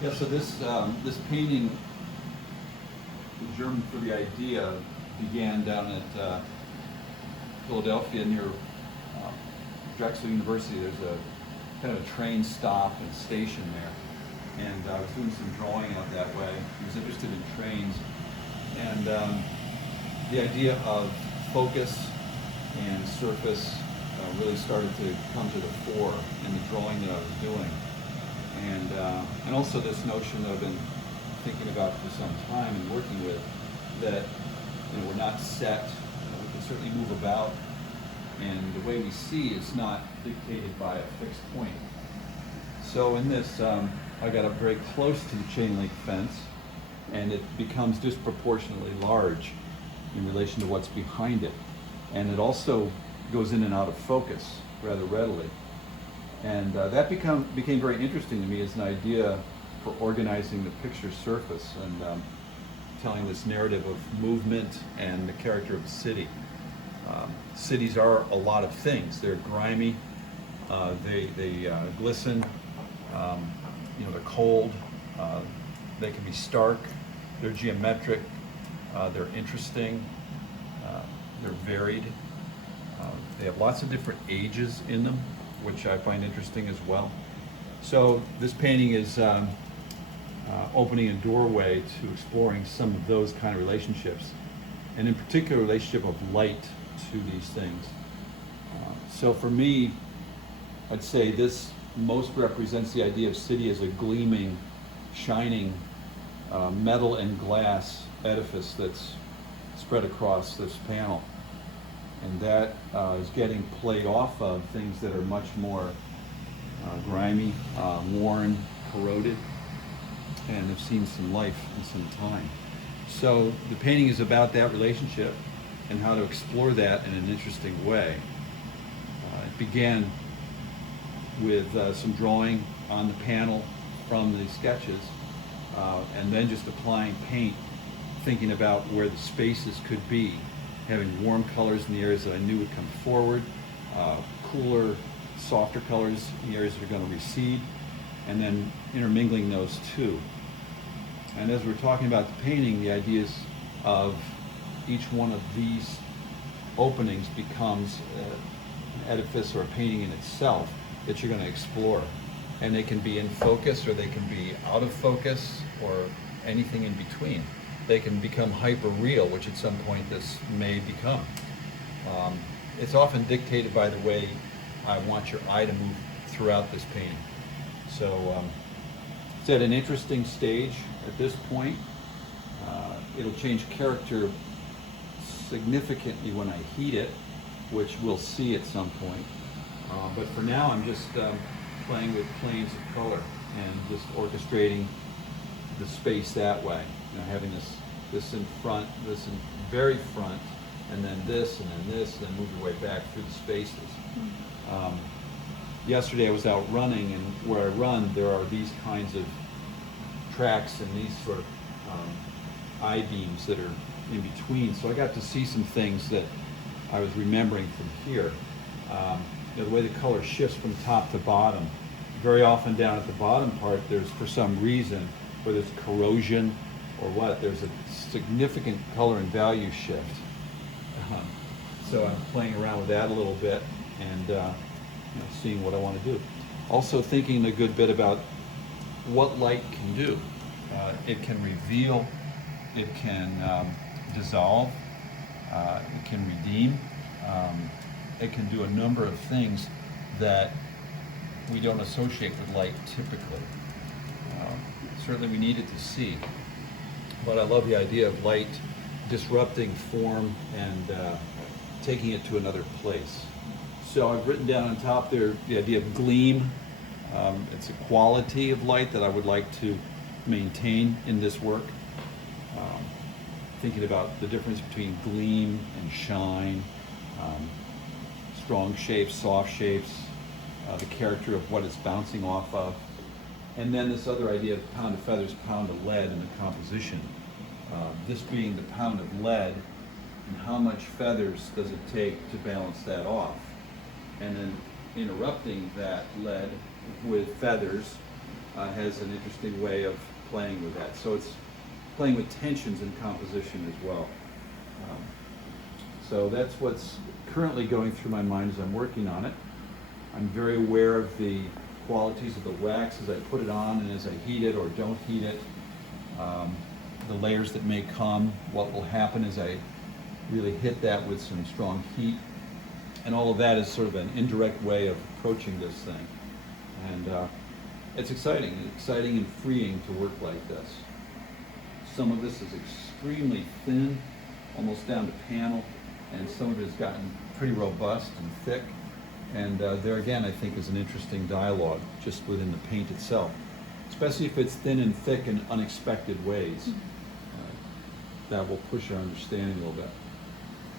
Yeah, so this painting, the germ for the idea began down at Philadelphia near Drexel University. There's a kind of a train stop and station there, and I was doing some drawing out that way. I was interested in trains, and the idea of focus and surface really started to come to the fore in the drawing that I was doing. And also this notion that I've been thinking about for some time and working with, that we're not set, we can certainly move about, and the way we see is not dictated by a fixed point. So in this, I got up very close to the chain link fence, and it becomes disproportionately large in relation to what's behind it. And it also goes in and out of focus rather readily. And that became very interesting to me as an idea for organizing the picture surface and telling this narrative of movement and the character of a city. Cities are a lot of things. They're grimy, they glisten, they're cold, they can be stark, they're geometric, they're interesting, they're varied. They have lots of different ages in them, which I find interesting as well. So this painting is opening a doorway to exploring some of those kind of relationships, and in particular, relationship of light to these things. So for me, I'd say this most represents the idea of city as a gleaming, shining metal and glass edifice that's spread across this panel. And that is getting played off of things that are much more grimy, worn, corroded, and have seen some life and some time. So the painting is about that relationship and how to explore that in an interesting way. It began with some drawing on the panel from the sketches, and then just applying paint, thinking about where the spaces could be, having warm colors in the areas that I knew would come forward, cooler, softer colors in the areas that are going to recede, and then intermingling those two. And as we're talking about the painting, the ideas of each one of these openings becomes an edifice or a painting in itself that you're going to explore. And they can be in focus, or they can be out of focus, or anything in between. They can become hyper-real, which at some point this may become. It's often dictated by the way I want your eye to move throughout this painting. So it's at an interesting stage at this point. It'll change character significantly when I heat it, which we'll see at some point. But for now, I'm just playing with planes of color and just orchestrating the space that way. Having this in front, this in very front, and then this, and then this, and then move your way back through the spaces. Yesterday I was out running, and where I run, there are these kinds of tracks and these sort of I-beams that are in between. So I got to see some things that I was remembering from here. The way the color shifts from top to bottom. Very often down at the bottom part, there's, for some reason, whether it's corrosion or what, there's a significant color and value shift. So I'm playing around with that a little bit and seeing what I want to do. Also thinking a good bit about what light can do. It can reveal, it can dissolve, it can redeem, it can do a number of things that we don't associate with light typically. Certainly we need it to see, but I love the idea of light disrupting form and taking it to another place. So I've written down on top there the idea of gleam. It's a quality of light that I would like to maintain in this work. Thinking about the difference between gleam and shine, strong shapes, soft shapes, the character of what it's bouncing off of. And then this other idea of pound of feathers, pound of lead in the composition. This being the pound of lead, and how much feathers does it take to balance that off? And then interrupting that lead with feathers has an interesting way of playing with that. So it's playing with tensions in composition as well. So that's what's currently going through my mind as I'm working on it. I'm very aware of the qualities of the wax as I put it on and as I heat it or don't heat it. The layers that may come, what will happen as I really hit that with some strong heat. And all of that is sort of an indirect way of approaching this thing. And it's exciting and freeing to work like this. Some of this is extremely thin, almost down to panel, and some of it has gotten pretty robust and thick. And there again, I think is an interesting dialogue just within the paint itself, especially if it's thin and thick in unexpected ways. That will push our understanding a little bit.